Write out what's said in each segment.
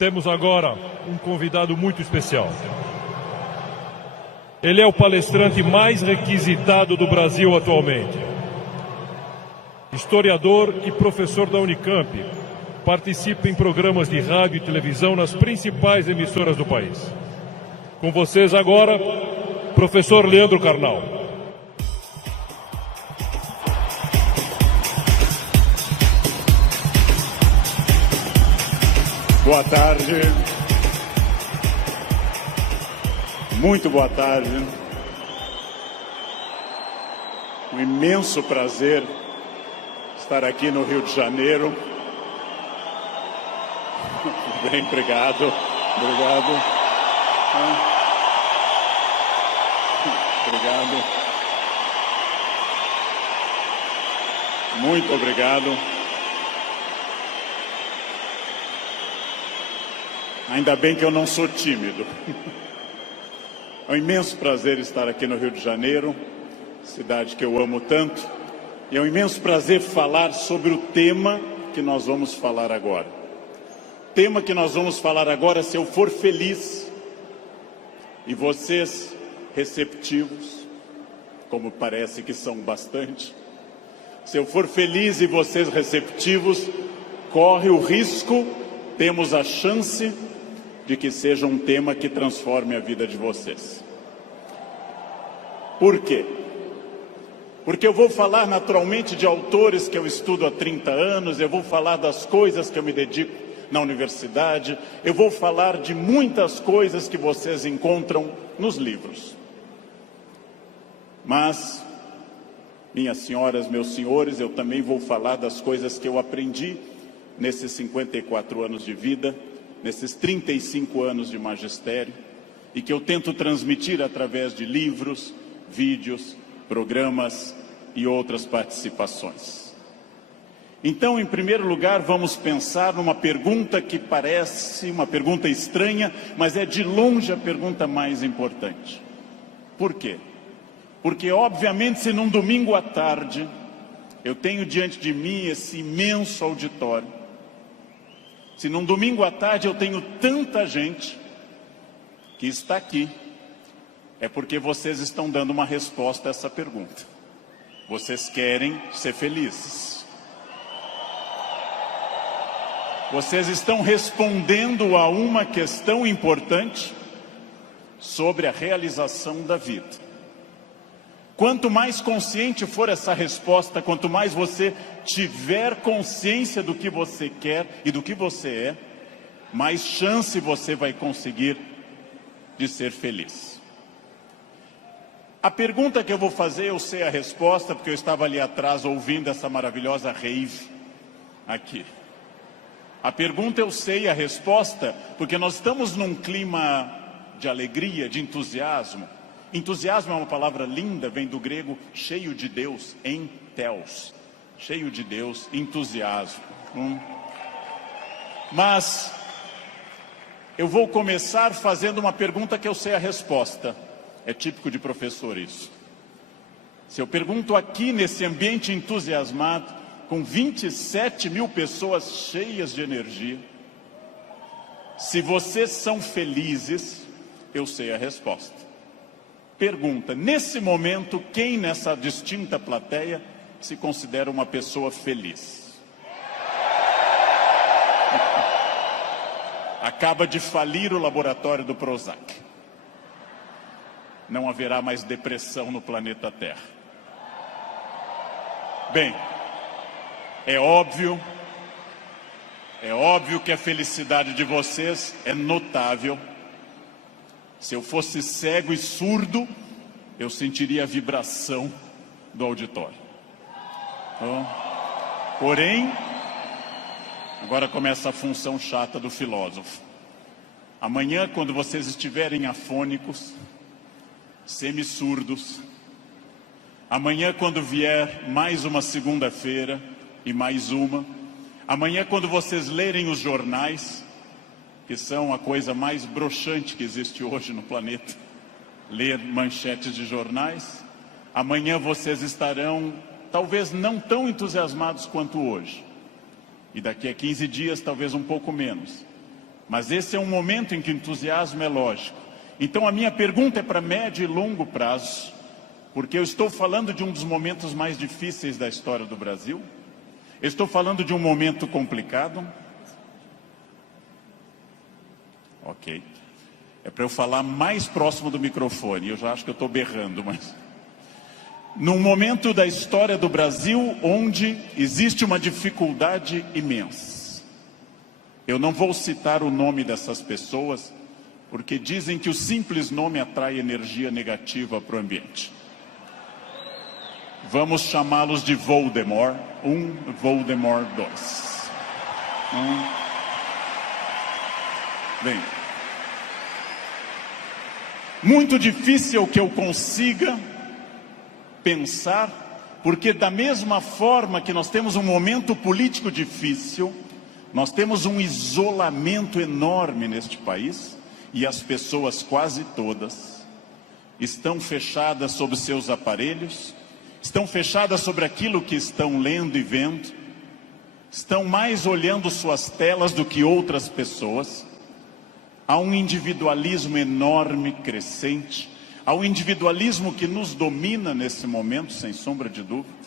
Temos agora um convidado muito especial. Ele é o palestrante mais requisitado do Brasil atualmente. Historiador e professor da Unicamp. Participa em programas de rádio e televisão nas principais emissoras do país. Com vocês agora, professor Leandro Carnal. Boa tarde. Muito boa tarde. Um imenso prazer estar aqui no Rio de Janeiro. Bem, obrigado. Obrigado. Obrigado. Muito obrigado. Ainda bem que eu não sou tímido. É um imenso prazer estar aqui no Rio de Janeiro, cidade que eu amo tanto. E é um imenso prazer falar sobre o tema que nós vamos falar agora. O tema que nós vamos falar agora, se eu for feliz, e vocês receptivos, como parece que são bastante, se eu for feliz e vocês receptivos, corre o risco, temos a chance de que seja um tema que transforme a vida de vocês. Por quê? Porque eu vou falar naturalmente de autores que eu estudo há 30 anos, eu vou falar das coisas que eu me dedico na universidade, eu vou falar de muitas coisas que vocês encontram nos livros. Mas, minhas senhoras, meus senhores, eu também vou falar das coisas que eu aprendi nesses 54 anos de vida, nesses 35 anos de magistério, e que eu tento transmitir através de livros, vídeos, programas e outras participações. Então, em primeiro lugar, vamos pensar numa pergunta que parece uma pergunta estranha, mas é de longe a pergunta mais importante. Por quê? Porque, obviamente, se num domingo à tarde eu tenho diante de mim esse imenso auditório, se num domingo à tarde eu tenho tanta gente que está aqui, é porque vocês estão dando uma resposta a essa pergunta. Vocês querem ser felizes. Vocês estão respondendo a uma questão importante sobre a realização da vida. Quanto mais consciente for essa resposta, quanto mais você tiver consciência do que você quer e do que você é, mais chance você vai conseguir de ser feliz. A pergunta que eu vou fazer, eu sei a resposta, porque eu estava ali atrás ouvindo essa maravilhosa rave aqui. A pergunta eu sei a resposta, porque nós estamos num clima de alegria, de entusiasmo. Entusiasmo é uma palavra linda, vem do grego cheio de Deus, entheos. Cheio de Deus, entusiasmo. Mas eu vou começar fazendo uma pergunta que eu sei a resposta. É típico de professor isso. Se eu pergunto aqui nesse ambiente entusiasmado, com 27 mil pessoas cheias de energia, se vocês são felizes, eu sei a resposta. Pergunta, nesse momento, quem nessa distinta plateia se considera uma pessoa feliz? Acaba de falir o laboratório do Prozac. Não haverá mais depressão no planeta Terra. Bem, é óbvio que a felicidade de vocês é notável. Se eu fosse cego e surdo, eu sentiria a vibração do auditório. Porém, agora começa a função chata do filósofo. Amanhã, quando vocês estiverem afônicos, semi-surdos, amanhã, quando vier mais uma segunda-feira e mais uma, amanhã, quando vocês lerem os jornais, que são a coisa mais broxante que existe hoje no planeta, ler manchetes de jornais, amanhã vocês estarão talvez não tão entusiasmados quanto hoje. E daqui a 15 dias, talvez um pouco menos. Mas esse é um momento em que o entusiasmo é lógico. Então a minha pergunta é para médio e longo prazo, porque eu estou falando de um dos momentos mais difíceis da história do Brasil. Eu estou falando de um momento complicado. Ok. É para eu falar mais próximo do microfone. Eu já acho que eu estou berrando, mas... Num momento da história do Brasil onde existe uma dificuldade imensa. Eu não vou citar o nome dessas pessoas, porque dizem que o simples nome atrai energia negativa para o ambiente. Vamos chamá-los de Voldemort 1, Voldemort 2. Bem, muito difícil que eu consiga pensar, porque da mesma forma que nós temos um momento político difícil, nós temos um isolamento enorme neste país, e as pessoas quase todas estão fechadas sobre seus aparelhos, estão fechadas sobre aquilo que estão lendo e vendo, estão mais olhando suas telas do que outras pessoas. Há um individualismo enorme, crescente, há um individualismo que nos domina nesse momento, sem sombra de dúvida.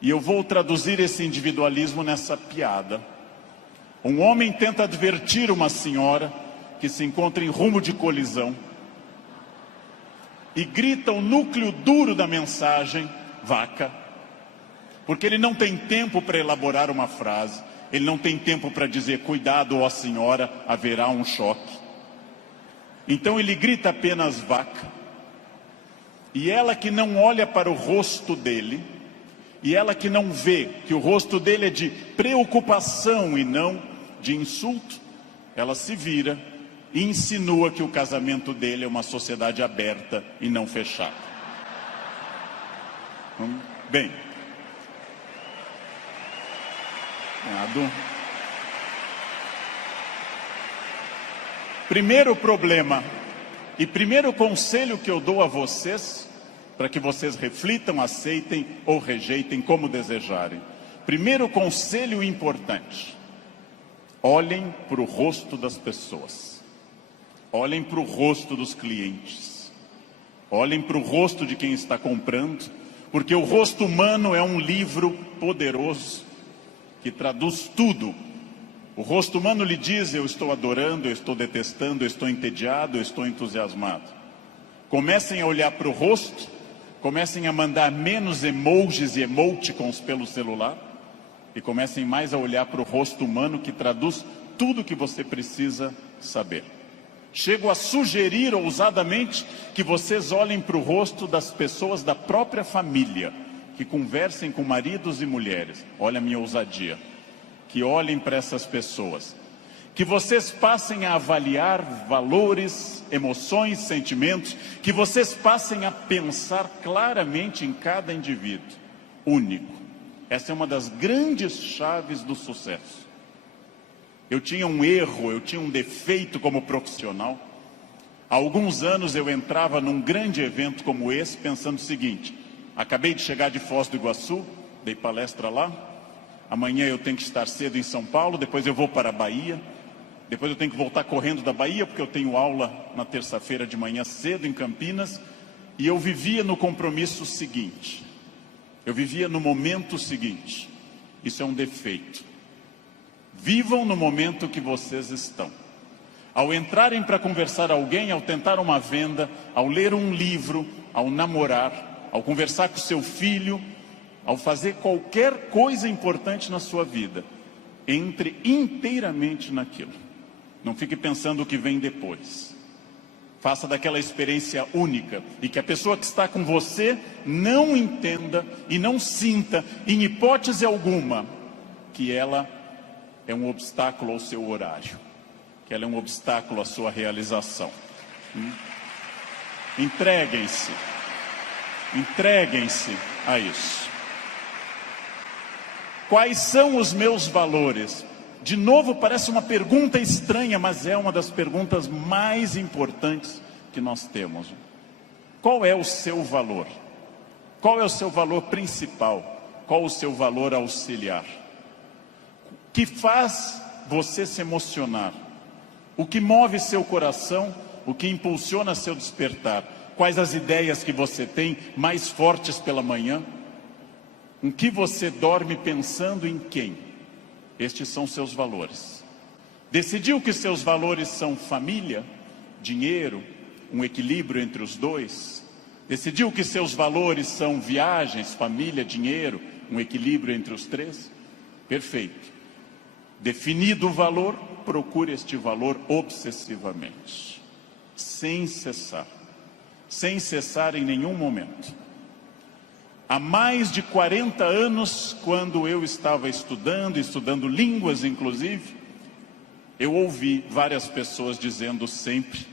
E eu vou traduzir esse individualismo nessa piada. Um homem tenta advertir uma senhora que se encontra em rumo de colisão e grita o núcleo duro da mensagem, vaca, porque ele não tem tempo para elaborar uma frase, ele não tem tempo para dizer, cuidado, ó senhora, haverá um choque. Então ele grita apenas vaca, e ela que não olha para o rosto dele, e ela que não vê que o rosto dele é de preocupação e não de insulto, ela se vira e insinua que o casamento dele é uma sociedade aberta e não fechada. Bem, primeiro problema e primeiro conselho que eu dou a vocês, para que vocês reflitam, aceitem ou rejeitem como desejarem. Primeiro conselho importante: olhem para o rosto das pessoas. Olhem para o rosto dos clientes. Olhem para o rosto de quem está comprando, porque o rosto humano é um livro poderoso que traduz tudo. O rosto humano lhe diz, eu estou adorando, eu estou detestando, eu estou entediado, eu estou entusiasmado. Comecem a olhar para o rosto, comecem a mandar menos emojis e emoticons pelo celular e comecem mais a olhar para o rosto humano que traduz tudo que você precisa saber. Chego a sugerir ousadamente que vocês olhem para o rosto das pessoas da própria família, que conversem com maridos e mulheres. Olha a minha ousadia. Que olhem para essas pessoas. Que vocês passem a avaliar valores, emoções, sentimentos. Que vocês passem a pensar claramente em cada indivíduo único. Essa é uma das grandes chaves do sucesso. Eu tinha um erro, eu tinha um defeito como profissional. Há alguns anos eu entrava num grande evento como esse pensando o seguinte: acabei de chegar de Foz do Iguaçu, dei palestra lá, amanhã eu tenho que estar cedo em São Paulo, depois eu vou para a Bahia, depois eu tenho que voltar correndo da Bahia porque eu tenho aula na terça-feira de manhã cedo em Campinas, e eu vivia no compromisso seguinte, eu vivia no momento seguinte. Isso é um defeito. Vivam no momento que vocês estão. Ao entrarem para conversar alguém, ao tentar uma venda, ao ler um livro, ao namorar, ao conversar com seu filho, ao fazer qualquer coisa importante na sua vida, entre inteiramente naquilo. Não fique pensando o que vem depois. Faça daquela experiência única e que a pessoa que está com você não entenda e não sinta, em hipótese alguma, que ela é um obstáculo ao seu horário, que ela é um obstáculo à sua realização. Entreguem-se a isso. Quais são os meus valores? De novo, parece uma pergunta estranha, mas é uma das perguntas mais importantes que nós temos. Qual é o seu valor? Qual é o seu valor principal? Qual o seu valor auxiliar? Que faz você se emocionar? O que move seu coração, o que impulsiona seu despertar? Quais as ideias que você tem mais fortes pela manhã? Em que você dorme pensando em quem? Estes são seus valores. Decidiu que seus valores são família, dinheiro, um equilíbrio entre os dois? Decidiu que seus valores são viagens, família, dinheiro, um equilíbrio entre os três? Perfeito. Definido o valor, procure este valor obsessivamente, sem cessar em nenhum momento. Há mais de 40 anos, quando eu estava estudando línguas inclusive, eu ouvi várias pessoas dizendo sempre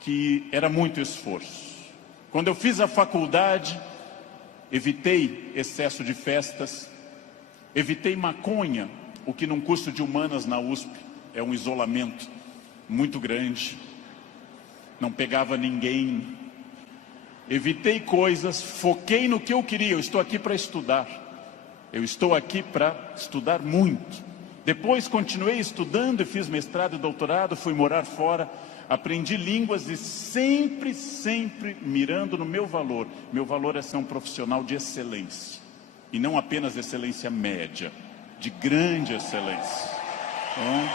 que era muito esforço. Quando eu fiz a faculdade, evitei excesso de festas, evitei maconha, o que num curso de humanas na USP é um isolamento muito grande. Não pegava ninguém. Evitei coisas, foquei no que eu queria. Eu estou aqui para estudar. Eu estou aqui para estudar muito. Depois continuei estudando e fiz mestrado e doutorado, fui morar fora, aprendi línguas e sempre mirando no meu valor. Meu valor é ser um profissional de excelência. E não apenas excelência média, de grande excelência. Então,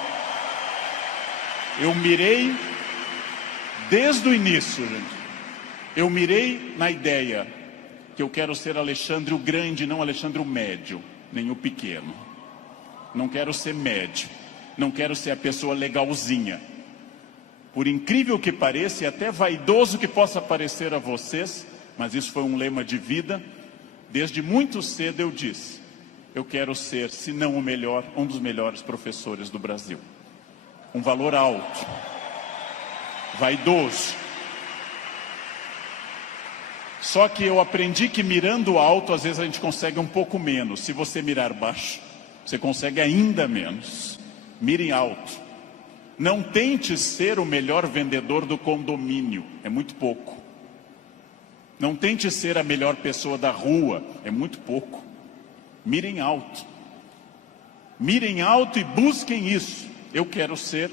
eu mirei desde o início, gente. Eu mirei na ideia que eu quero ser Alexandre o Grande, não Alexandre o Médio, nem o Pequeno. Não quero ser médio, não quero ser a pessoa legalzinha. Por incrível que pareça, e até vaidoso que possa parecer a vocês, mas isso foi um lema de vida, desde muito cedo eu disse, eu quero ser, se não o melhor, um dos melhores professores do Brasil. Um valor alto, vaidoso. Só que eu aprendi que mirando alto, às vezes a gente consegue um pouco menos. Se você mirar baixo, você consegue ainda menos. Mire alto. Não tente ser o melhor vendedor do condomínio, é muito pouco. Não tente ser a melhor pessoa da rua, é muito pouco. Mirem alto. Mirem alto e busquem isso. Eu quero ser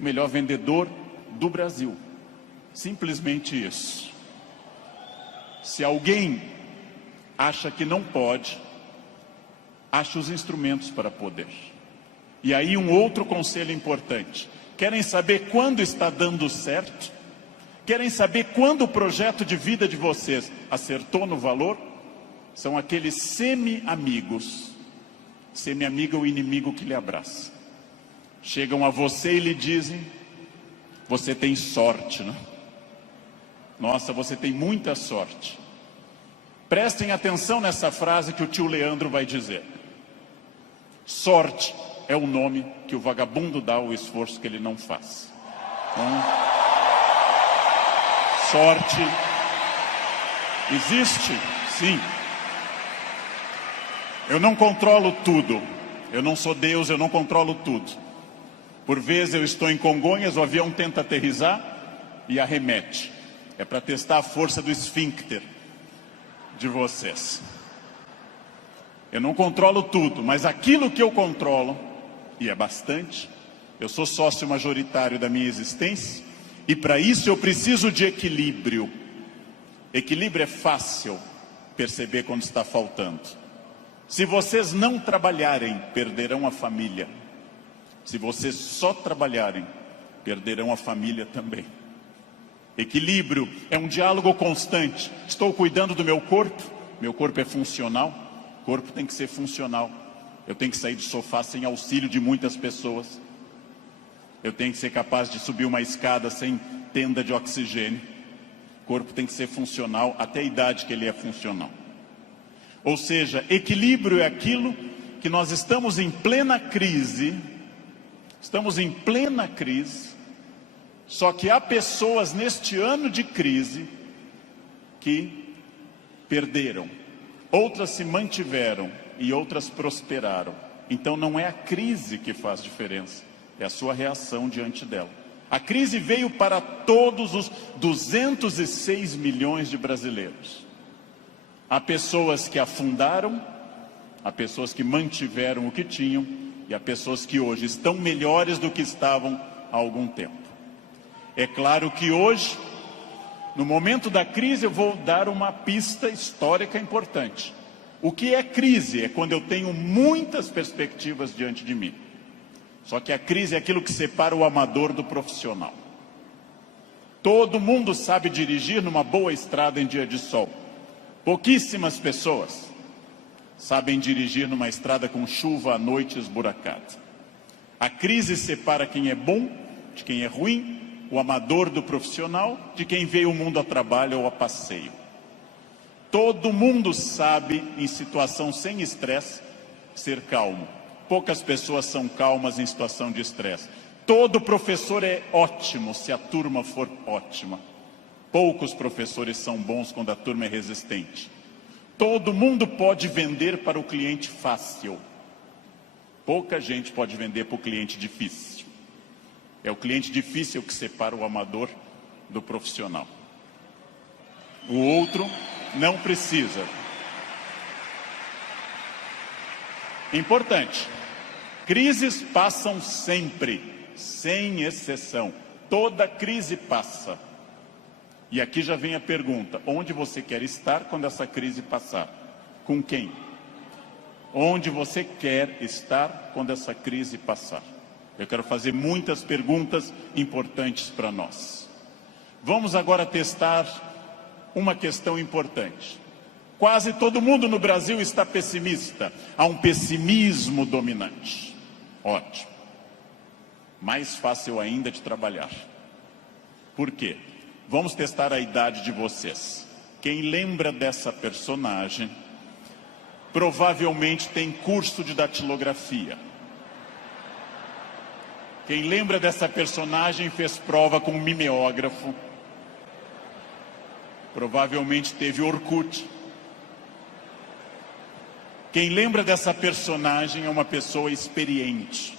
o melhor vendedor do Brasil. Simplesmente isso. Se alguém acha que não pode, ache os instrumentos para poder. E aí um outro conselho importante. Querem saber quando está dando certo? Querem saber quando o projeto de vida de vocês acertou no valor? São aqueles semi-amigos. Semi-amigo é o inimigo que lhe abraça. Chegam a você e lhe dizem, você tem sorte, né? Nossa, você tem muita sorte. Prestem atenção nessa frase que o tio Leandro vai dizer. Sorte é o nome que o vagabundo dá ao esforço que ele não faz. Então, sorte existe, sim. Eu não controlo tudo. Eu não sou Deus, eu não controlo tudo. Por vezes eu estou em Congonhas, o avião tenta aterrissar e arremete. É para testar a força do esfíncter de vocês. Eu não controlo tudo, mas aquilo que eu controlo, e é bastante, eu sou sócio majoritário da minha existência, e para isso eu preciso de equilíbrio. Equilíbrio é fácil perceber quando está faltando. Se vocês não trabalharem, perderão a família. Se vocês só trabalharem, perderão a família também. Equilíbrio é um diálogo constante. Estou cuidando do meu corpo é funcional, o corpo tem que ser funcional. Eu tenho que sair do sofá sem auxílio de muitas pessoas. Eu tenho que ser capaz de subir uma escada sem tenda de oxigênio. O corpo tem que ser funcional até a idade que ele é funcional. Ou seja, equilíbrio é aquilo que nós estamos em plena crise. Estamos em plena crise. Só que há pessoas neste ano de crise que perderam, outras se mantiveram e outras prosperaram. Então não é a crise que faz diferença, é a sua reação diante dela. A crise veio para todos os 206 milhões de brasileiros. Há pessoas que afundaram, há pessoas que mantiveram o que tinham e há pessoas que hoje estão melhores do que estavam há algum tempo. É claro que hoje, no momento da crise, eu vou dar uma pista histórica importante. O que é crise? É quando eu tenho muitas perspectivas diante de mim. Só que a crise é aquilo que separa o amador do profissional. Todo mundo sabe dirigir numa boa estrada em dia de sol. Pouquíssimas pessoas sabem dirigir numa estrada com chuva à noite esburacada. A crise separa quem é bom de quem é ruim, o amador do profissional, de quem veio ao mundo a trabalho ou a passeio. Todo mundo sabe, em situação sem estresse, ser calmo. Poucas pessoas são calmas em situação de estresse. Todo professor é ótimo se a turma for ótima. Poucos professores são bons quando a turma é resistente. Todo mundo pode vender para o cliente fácil. Pouca gente pode vender para o cliente difícil. É o cliente difícil que separa o amador do profissional. O outro não precisa. Importante. Crises passam sempre, sem exceção. Toda crise passa. E aqui já vem a pergunta: onde você quer estar quando essa crise passar? Com quem? Onde você quer estar quando essa crise passar? Eu quero fazer muitas perguntas importantes para nós. Vamos agora testar uma questão importante. Quase todo mundo no Brasil está pessimista. Há um pessimismo dominante. Ótimo. Mais fácil ainda de trabalhar. Por quê? Vamos testar a idade de vocês. Quem lembra dessa personagem, provavelmente tem curso de datilografia. Quem lembra dessa personagem fez prova com um mimeógrafo. Provavelmente teve Orkut. Quem lembra dessa personagem é uma pessoa experiente.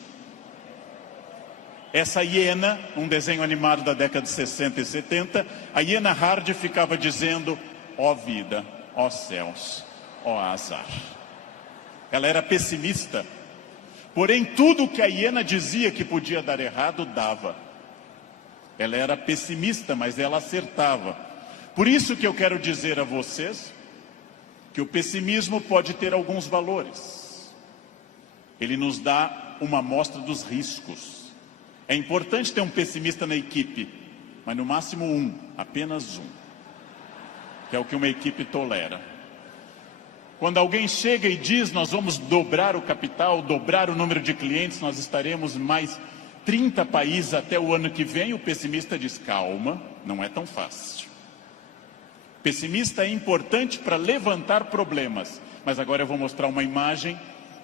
Essa hiena, um desenho animado da década de 60 e 70, a hiena Hard ficava dizendo: ó vida, ó céus, ó azar. Ela era pessimista, porém tudo o que a hiena dizia que podia dar errado, dava. Ela era pessimista, mas ela acertava. Por isso que eu quero dizer a vocês que o pessimismo pode ter alguns valores. Ele nos dá uma amostra dos riscos. É importante ter um pessimista na equipe, mas no máximo um, apenas um, que é o que uma equipe tolera. Quando alguém chega e diz: nós vamos dobrar o capital, dobrar o número de clientes, nós estaremos em mais 30 países até o ano que vem, o pessimista diz: calma, não é tão fácil. Pessimista é importante para levantar problemas, mas agora eu vou mostrar uma imagem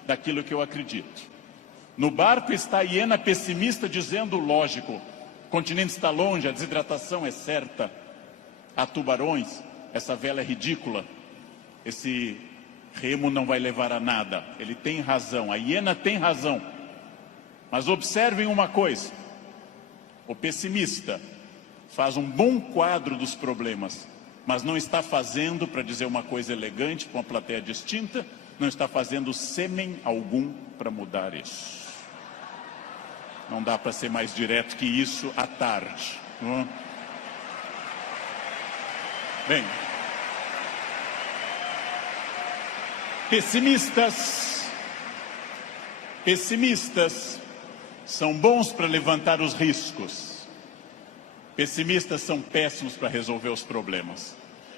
daquilo que eu acredito. No barco está a hiena pessimista dizendo: lógico, o continente está longe, a desidratação é certa, há tubarões, essa vela é ridícula, esse remo não vai levar a nada. Ele tem razão, a hiena tem razão. Mas observem uma coisa: o pessimista faz um bom quadro dos problemas, mas não está fazendo, para dizer uma coisa elegante para uma plateia distinta, não está fazendo sêmen algum para mudar isso. Não dá para ser mais direto que isso à tarde. Não? Bem, pessimistas são bons para levantar os riscos. Pessimistas são péssimos para resolver os problemas.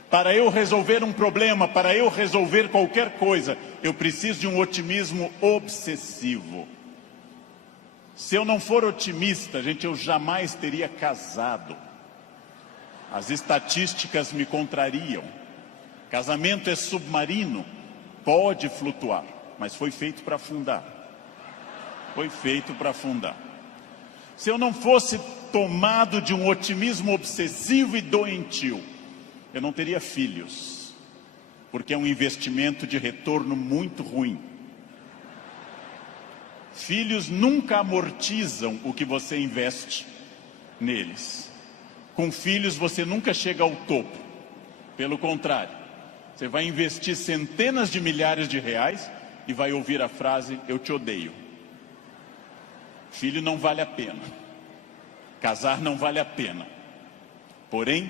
Para eu resolver um problema, para eu resolver qualquer coisa, eu preciso de um otimismo obsessivo. Se eu não for otimista, gente, eu jamais teria casado. As estatísticas me contrariam. Casamento é submarino, pode flutuar, mas foi feito para afundar. Foi feito para afundar. Se eu não fosse tomado de um otimismo obsessivo e doentio, eu não teria filhos, porque é um investimento de retorno muito ruim. Filhos nunca amortizam o que você investe neles. Com filhos você nunca chega ao topo. Pelo contrário, você vai investir centenas de milhares de reais e vai ouvir a frase: eu te odeio. Filho não vale a pena. Casar não vale a pena. Porém,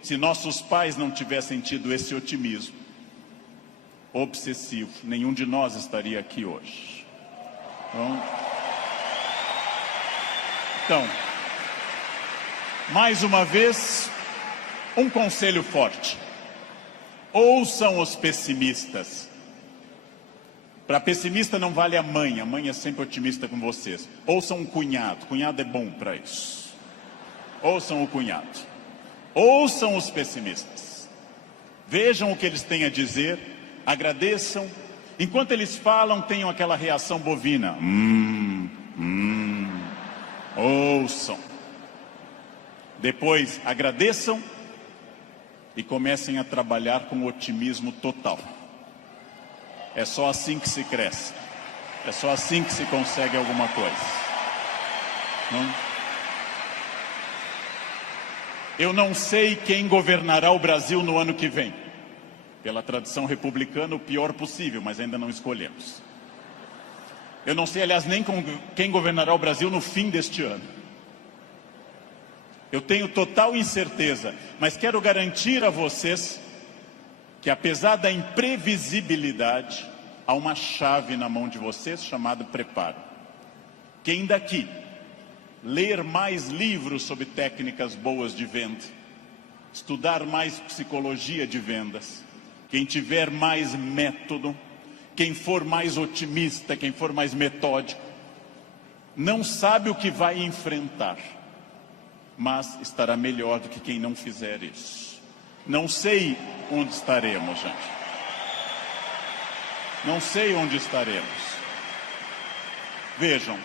se nossos pais não tivessem tido esse otimismo obsessivo, nenhum de nós estaria aqui hoje. Então, mais uma vez, um conselho forte. Ouçam os pessimistas. Para pessimista não vale a mãe é sempre otimista com vocês. Ouçam um cunhado é bom para isso. Ouçam o cunhado. Ouçam os pessimistas. Vejam o que eles têm a dizer, agradeçam. Enquanto eles falam, tenham aquela reação bovina. Ouçam. Depois agradeçam e comecem a trabalhar com otimismo total. É só assim que se cresce. É só assim que se consegue alguma coisa. Eu não sei quem governará o Brasil no ano que vem. Pela tradição republicana, o pior possível, mas ainda não escolhemos. Eu não sei, aliás, nem quem governará o Brasil no fim deste ano. Eu tenho total incerteza, mas quero garantir a vocês que, apesar da imprevisibilidade, há uma chave na mão de vocês chamada preparo. Quem daqui ler mais livros sobre técnicas boas de venda, estudar mais psicologia de vendas, quem tiver mais método, quem for mais otimista, quem for mais metódico, não sabe o que vai enfrentar, mas estará melhor do que quem não fizer isso. Não sei onde estaremos, gente. Não sei onde estaremos. Vejam,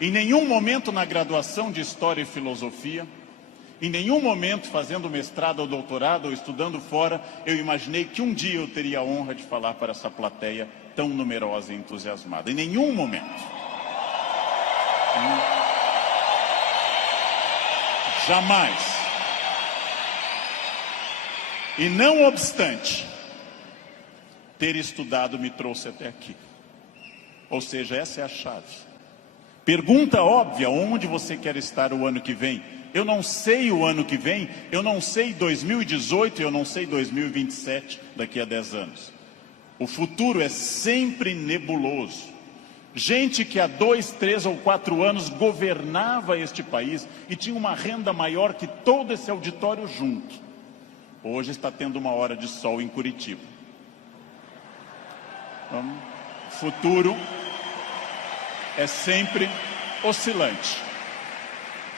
em nenhum momento na graduação de História e Filosofia, em nenhum momento fazendo mestrado ou doutorado ou estudando fora, eu imaginei que um dia eu teria a honra de falar para essa plateia tão numerosa e entusiasmada. Em nenhum momento. Jamais. E não obstante, ter estudado me trouxe até aqui. Ou seja, essa é a chave. Pergunta óbvia, onde você quer estar o ano que vem? Eu não sei o ano que vem, eu não sei 2018, eu não sei 2027, daqui a 10 anos. O futuro é sempre nebuloso. Gente que há 2, 3 ou 4 anos governava este país e tinha uma renda maior que todo esse auditório junto, hoje está tendo uma hora de sol em Curitiba. Então, o futuro é sempre oscilante.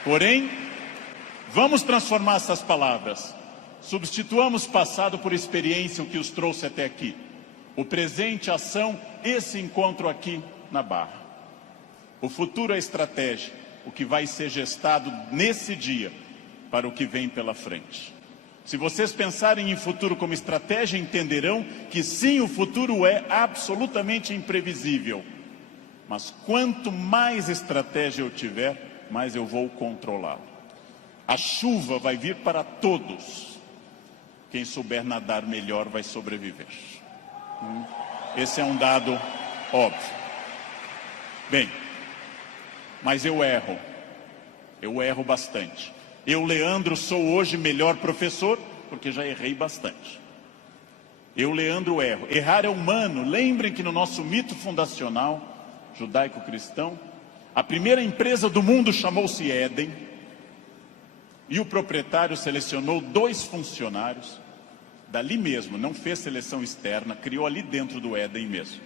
Porém, vamos transformar essas palavras. Substituamos passado por experiência, o que os trouxe até aqui. O presente, ação, esse encontro aqui na Barra. O futuro é estratégia, o que vai ser gestado nesse dia para o que vem pela frente. Se vocês pensarem em futuro como estratégia, entenderão que sim, o futuro é absolutamente imprevisível. Mas quanto mais estratégia eu tiver, mais eu vou controlá-lo. A chuva vai vir para todos. Quem souber nadar melhor vai sobreviver. Esse é um dado óbvio. Bem, mas eu erro bastante. Eu, Leandro, sou hoje melhor professor, porque já errei bastante. Eu, Leandro, erro. Errar é humano. Lembrem que no nosso mito fundacional, judaico-cristão, a primeira empresa do mundo chamou-se Éden, e o proprietário selecionou 2 funcionários, dali mesmo, não fez seleção externa, criou ali dentro do Éden mesmo.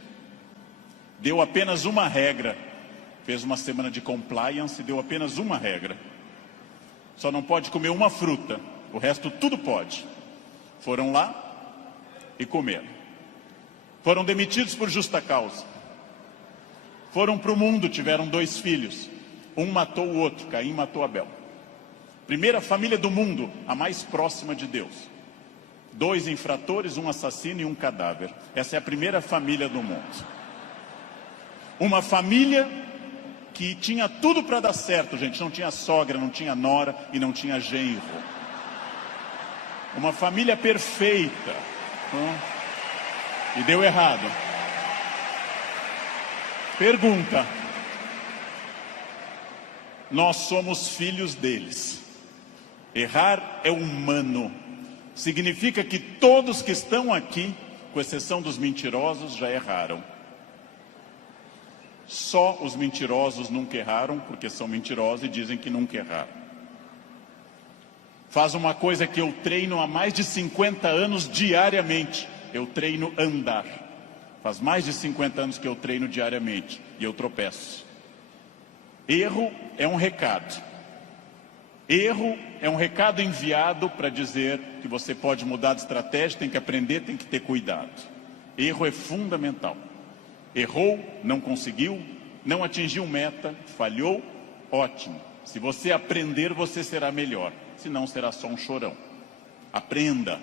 Deu apenas uma regra, fez uma semana de compliance e deu apenas uma regra. Só não pode comer uma fruta, o resto tudo pode. Foram lá e comeram. Foram demitidos por justa causa. Foram para o mundo, tiveram 2 filhos. Um matou o outro, Caim matou Abel. Primeira família do mundo, a mais próxima de Deus. 2 infratores, um assassino e um cadáver. Essa é a primeira família do mundo. Uma família que tinha tudo para dar certo, gente. Não tinha sogra, não tinha nora e não tinha genro. Uma família perfeita. E deu errado. Nós somos filhos deles. Errar é humano. Significa que todos que estão aqui, com exceção dos mentirosos, já erraram. Só os mentirosos nunca erraram, porque são mentirosos e dizem que nunca erraram. Faz uma coisa que eu treino há mais de 50 anos diariamente. Eu treino andar. Faz mais de 50 anos que eu treino diariamente e eu tropeço. Erro é um recado. Erro é um recado enviado para dizer que você pode mudar de estratégia, tem que aprender, tem que ter cuidado. Erro é fundamental. Errou, não conseguiu, não atingiu meta, falhou, ótimo. Se você aprender, você será melhor. Senão será só um chorão. Aprenda.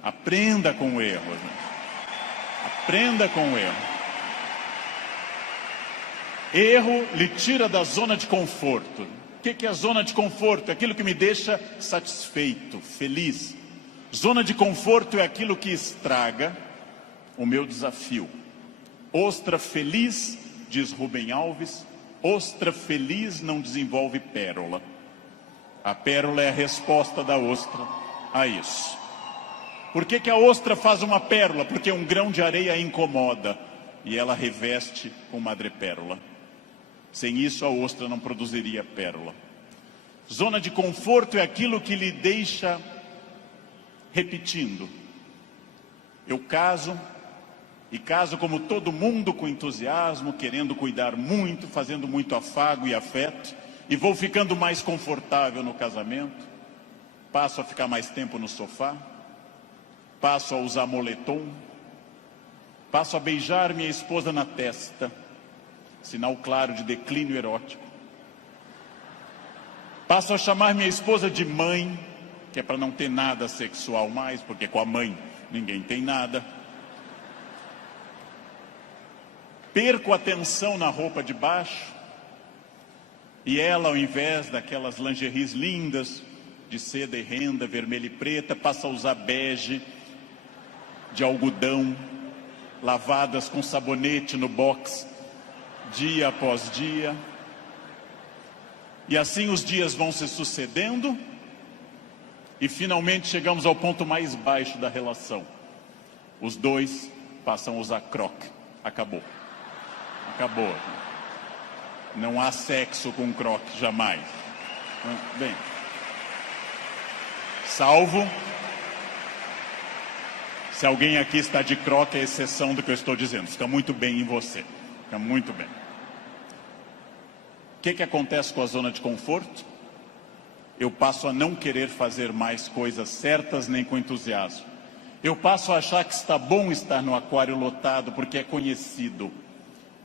Aprenda com o erro, gente. Aprenda com o erro. Erro lhe tira da zona de conforto. O que é a zona de conforto? É aquilo que me deixa satisfeito, feliz. Zona de conforto é aquilo que estraga o meu desafio. Ostra feliz, diz Rubem Alves, ostra feliz não desenvolve pérola. A pérola é a resposta da ostra a isso. Por que a ostra faz uma pérola? Porque um grão de areia a incomoda e ela reveste com madrepérola. Sem isso a ostra não produziria pérola. Zona de conforto é aquilo que lhe deixa repetindo. Eu caso, e caso como todo mundo com entusiasmo, querendo cuidar muito, fazendo muito afago e afeto, e vou ficando mais confortável no casamento, passo a ficar mais tempo no sofá, passo a usar moletom, passo a beijar minha esposa na testa, sinal claro de declínio erótico. Passo a chamar minha esposa de mãe, que é para não ter nada sexual mais, porque com a mãe ninguém tem nada. Perco a atenção na roupa de baixo, e ela, ao invés daquelas lingeries lindas, de seda e renda, vermelha e preta, passa a usar bege, de algodão, lavadas com sabonete no box, dia após dia. E assim os dias vão se sucedendo, e finalmente chegamos ao ponto mais baixo da relação. Os dois passam a usar croque. Acabou. Acabou. Não há sexo com croque, jamais. Bem, salvo se alguém aqui está de croque, é exceção do que eu estou dizendo. Fica muito bem em você. Fica muito bem. O que acontece com a zona de conforto? Eu passo a não querer fazer mais coisas certas nem com entusiasmo. Eu passo a achar que está bom estar no aquário lotado porque é conhecido.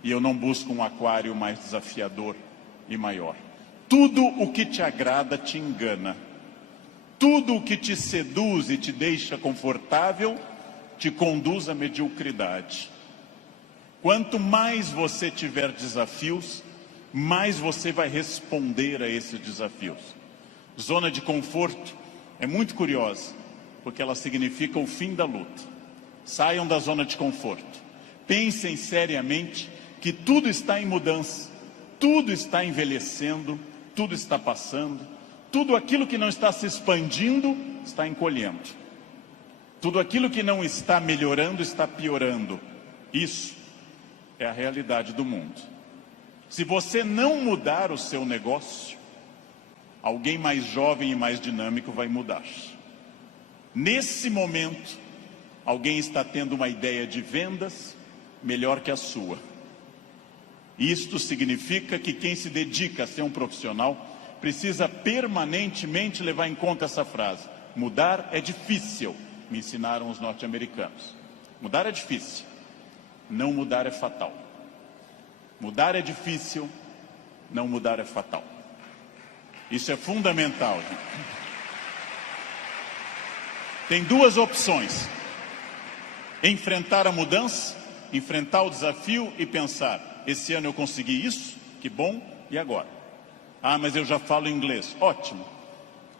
E eu não busco um aquário mais desafiador e maior. Tudo o que te agrada te engana. Tudo o que te seduz e te deixa confortável te conduz à mediocridade. Quanto mais você tiver desafios, mais você vai responder a esses desafios. Zona de conforto é muito curiosa, porque ela significa o fim da luta. Saiam da zona de conforto. Pensem seriamente que tudo está em mudança, tudo está envelhecendo, tudo está passando, tudo aquilo que não está se expandindo está encolhendo. Tudo aquilo que não está melhorando está piorando. Isso é a realidade do mundo. Se você não mudar o seu negócio, alguém mais jovem e mais dinâmico vai mudar. Nesse momento, alguém está tendo uma ideia de vendas melhor que a sua. Isto significa que quem se dedica a ser um profissional precisa permanentemente levar em conta essa frase. Mudar é difícil, me ensinaram os norte-americanos. Mudar é difícil, não mudar é fatal. Mudar é difícil, não mudar é fatal. Isso é fundamental, gente. Tem duas opções: enfrentar a mudança, enfrentar o desafio e pensar: esse ano eu consegui isso, que bom, e agora? Ah, mas eu já falo inglês. Ótimo.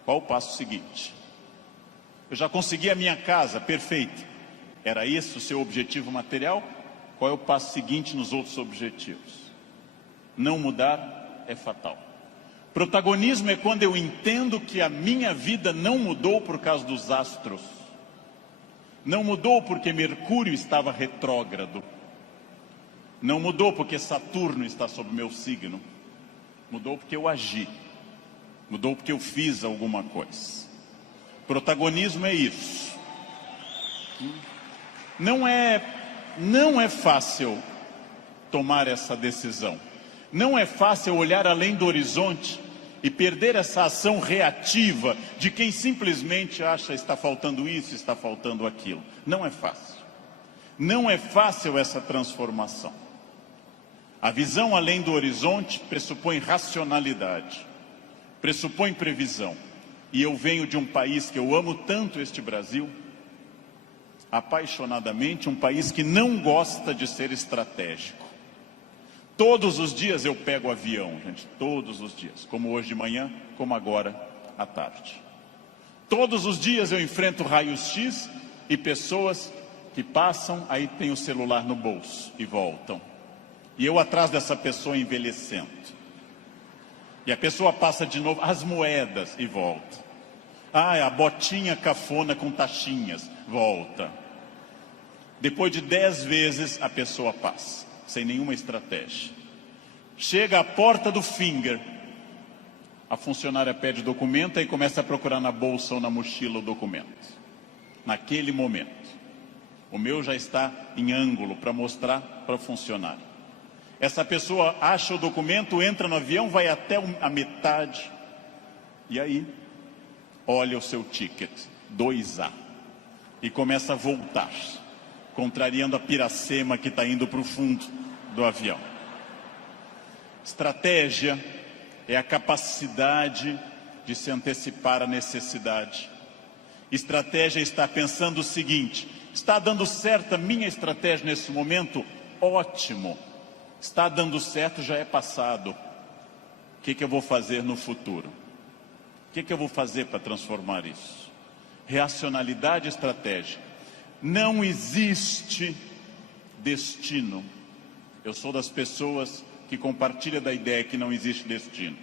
Qual o passo seguinte? Eu já consegui a minha casa, perfeito. Era esse o seu objetivo material? Qual é o passo seguinte nos outros objetivos? Não mudar é fatal. Protagonismo é quando eu entendo que a minha vida não mudou por causa dos astros. Não mudou porque Mercúrio estava retrógrado. Não mudou porque Saturno está sob meu signo. Mudou porque eu agi. Mudou porque eu fiz alguma coisa. Protagonismo é isso. Não é fácil tomar essa decisão. Não é fácil olhar além do horizonte e perder essa ação reativa de quem simplesmente acha está faltando isso, está faltando aquilo. Não é fácil. Não é fácil essa transformação. A visão além do horizonte pressupõe racionalidade, pressupõe previsão. E eu venho de um país que eu amo tanto, este Brasil, apaixonadamente, um país que não gosta de ser estratégico. Todos os dias eu pego avião, gente, todos os dias, como hoje de manhã, como agora à tarde. Todos os dias eu enfrento raios-x e pessoas que passam, aí tem o celular no bolso e voltam. E eu atrás dessa pessoa envelhecendo. E a pessoa passa de novo, as moedas e volta. Ah, a botinha cafona com taxinhas, volta. Depois de 10 vezes a pessoa passa, sem nenhuma estratégia. Chega à porta do Finger, a funcionária pede documento e começa a procurar na bolsa ou na mochila o documento. Naquele momento, o meu já está em ângulo para mostrar para o funcionário. Essa pessoa acha o documento, entra no avião, vai até a metade e aí olha o seu ticket, 2A, e começa a voltar, contrariando a piracema que está indo para o fundo do avião. Estratégia é a capacidade de se antecipar à necessidade. Estratégia é estar pensando o seguinte: está dando certo a minha estratégia nesse momento? Ótimo. Está dando certo, já é passado. O que eu vou fazer no futuro? O que eu vou fazer para transformar isso? Racionalidade estratégica. Não existe destino. Eu sou das pessoas que compartilham da ideia que não existe destino.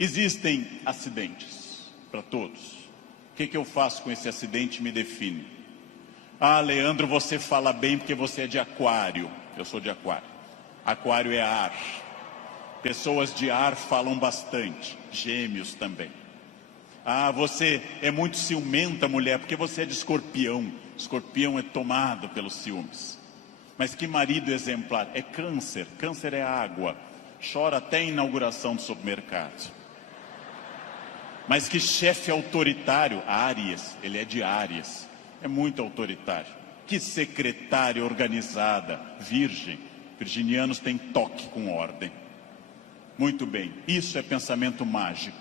Existem acidentes para todos. O que eu faço com esse acidente me define. Ah, Leandro, você fala bem porque você é de aquário. Eu sou de aquário. Aquário é ar. Pessoas de ar falam bastante. Gêmeos também. Ah, você é muito ciumenta, mulher, porque você é de escorpião. Escorpião é tomado pelos ciúmes. Mas que marido exemplar? É câncer. Câncer é água. Chora até a inauguração do supermercado. Mas que chefe autoritário? Áries. Ele é de Áries. É muito autoritário. Que secretária organizada? Virgem. Virginianos têm toque com ordem. Muito bem. Isso é pensamento mágico.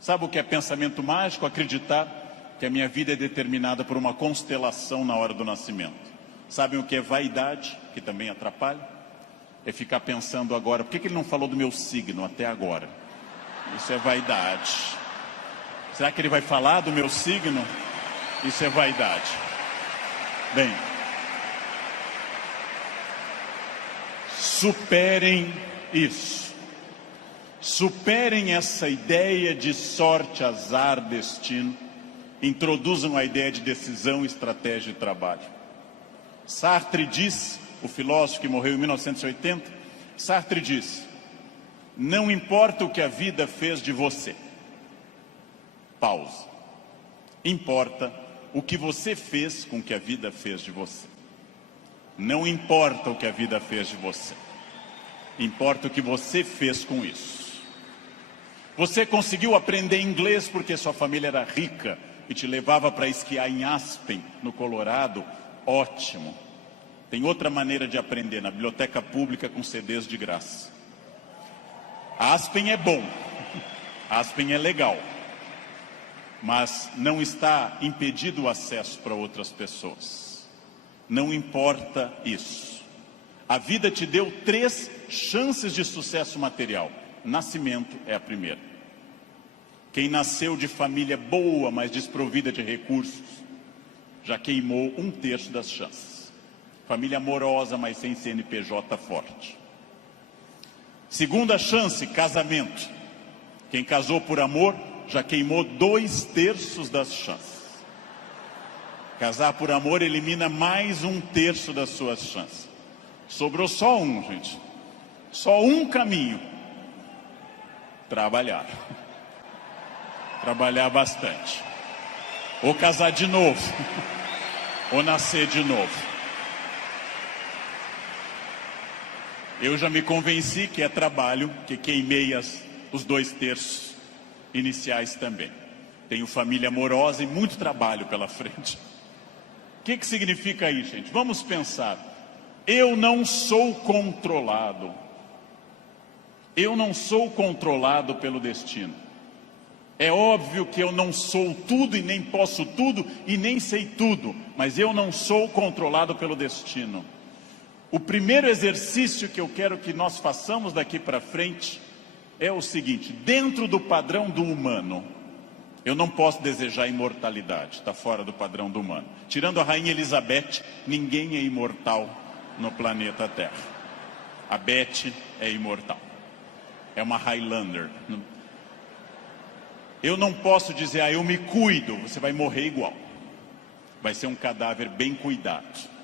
Sabe o que é pensamento mágico? Acreditar que a minha vida é determinada por uma constelação na hora do nascimento. Sabem o que é vaidade, que também atrapalha? É ficar pensando agora, por que ele não falou do meu signo até agora? Isso é vaidade. Será que ele vai falar do meu signo? Isso é vaidade. Bem, superem isso. Superem essa ideia de sorte, azar, destino. Introduzam a ideia de decisão, estratégia e trabalho. Sartre diz, o filósofo que morreu em 1980, Sartre diz: não importa o que a vida fez de você. Pausa. Importa o que você fez com que a vida fez de você. Não importa o que a vida fez de você. Importa o que você fez com isso. Você conseguiu aprender inglês porque sua família era rica e te levava para esquiar em Aspen, no Colorado? Ótimo. Tem outra maneira de aprender, na biblioteca pública com CDs de graça. Aspen é bom. Aspen é legal. Mas não está impedido o acesso para outras pessoas. Não importa isso. A vida te deu 3 chances de sucesso material. Nascimento é a primeira. Quem nasceu de família boa, mas desprovida de recursos, já queimou 1/3 das chances. Família amorosa, mas sem CNPJ forte. Segunda chance, casamento. Quem casou por amor já queimou 2/3 das chances. Casar por amor elimina mais 1/3 das suas chances. Sobrou só um, gente. Só um caminho. Trabalhar. Trabalhar bastante. Ou casar de novo. Ou nascer de novo. Eu já me convenci que é trabalho, que queimei os 2/3 iniciais também. Tenho família amorosa e muito trabalho pela frente. O que significa isso, gente? Vamos pensar. Eu não sou controlado. Eu não sou controlado pelo destino. É óbvio que eu não sou tudo e nem posso tudo e nem sei tudo, mas eu não sou controlado pelo destino. O primeiro exercício que eu quero que nós façamos daqui para frente é o seguinte: dentro do padrão do humano, eu não posso desejar imortalidade, está fora do padrão do humano. Tirando a Rainha Elizabeth, ninguém é imortal no planeta Terra. A Beth é imortal, é uma Highlander. Eu não posso dizer, eu me cuido, você vai morrer igual. Vai ser um cadáver bem cuidado.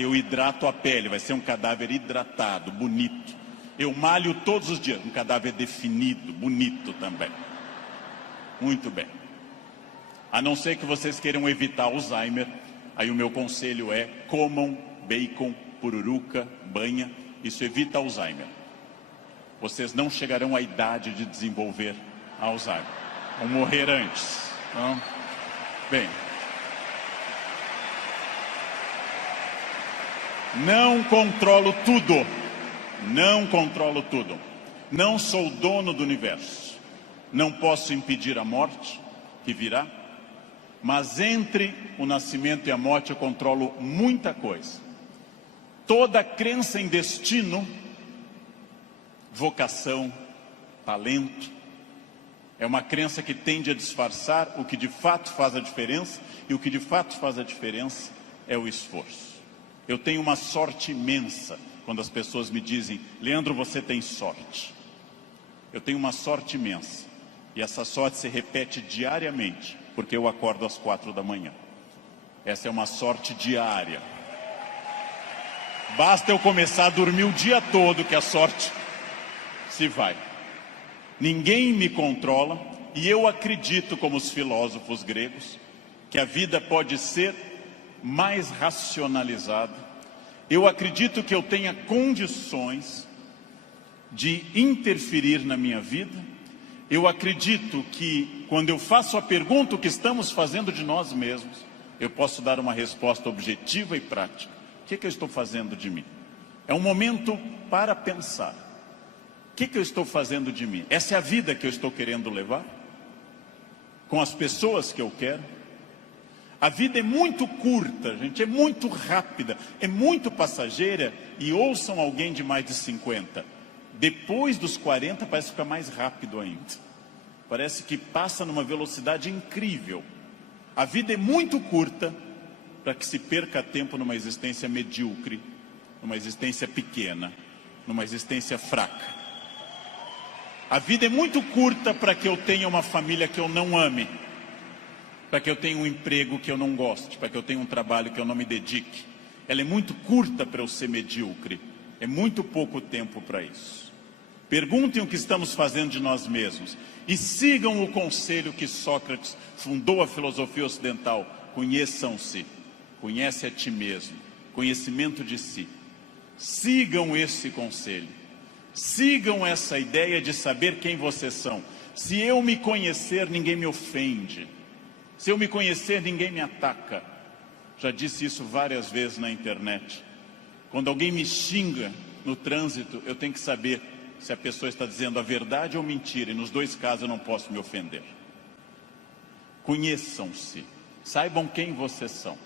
Eu hidrato a pele, vai ser um cadáver hidratado, bonito. Eu malho todos os dias, um cadáver definido, bonito também. Muito bem. A não ser que vocês queiram evitar Alzheimer, aí o meu conselho é: comam bacon, pururuca, banha, isso evita Alzheimer. Vocês não chegarão à idade de desenvolver Alzheimer. Vão morrer antes. Então, bem. Não controlo tudo. Não controlo tudo. Não sou dono do universo. Não posso impedir a morte, que virá. Mas entre o nascimento e a morte eu controlo muita coisa. Toda crença em destino, vocação, talento, é uma crença que tende a disfarçar o que de fato faz a diferença. E o que de fato faz a diferença é o esforço. Eu tenho uma sorte imensa quando as pessoas me dizem: Leandro, você tem sorte. Eu tenho uma sorte imensa. E essa sorte se repete diariamente, porque eu acordo às 4 da manhã. Essa é uma sorte diária. Basta eu começar a dormir o dia todo que a sorte se vai. Ninguém me controla, e eu acredito, como os filósofos gregos, que a vida pode ser mais racionalizada. Eu acredito que eu tenha condições de interferir na minha vida. Eu acredito que quando eu faço a pergunta o que estamos fazendo de nós mesmos, eu posso dar uma resposta objetiva e prática. O que eu estou fazendo de mim? É um momento para pensar. O que eu estou fazendo de mim? Essa é a vida que eu estou querendo levar? Com as pessoas que eu quero? A vida é muito curta, gente, é muito rápida, é muito passageira. E ouçam alguém de mais de 50. Depois dos 40 parece ficar mais rápido ainda. Parece que passa numa velocidade incrível. A vida é muito curta para que se perca tempo numa existência medíocre, numa existência pequena, numa existência fraca. A vida é muito curta para que eu tenha uma família que eu não ame, para que eu tenha um emprego que eu não goste, para que eu tenha um trabalho que eu não me dedique. Ela é muito curta para eu ser medíocre. É muito pouco tempo para isso. Perguntem o que estamos fazendo de nós mesmos e sigam o conselho que Sócrates fundou a filosofia ocidental: conheçam-se, conhece a ti mesmo, conhecimento de si. Sigam esse conselho, sigam essa ideia de saber quem vocês são. Se eu me conhecer, ninguém me ofende. Se eu me conhecer, ninguém me ataca. Já disse isso várias vezes na internet. Quando alguém me xinga no trânsito, eu tenho que saber se a pessoa está dizendo a verdade ou mentira. E nos dois casos eu não posso me ofender. Conheçam-se. Saibam quem vocês são.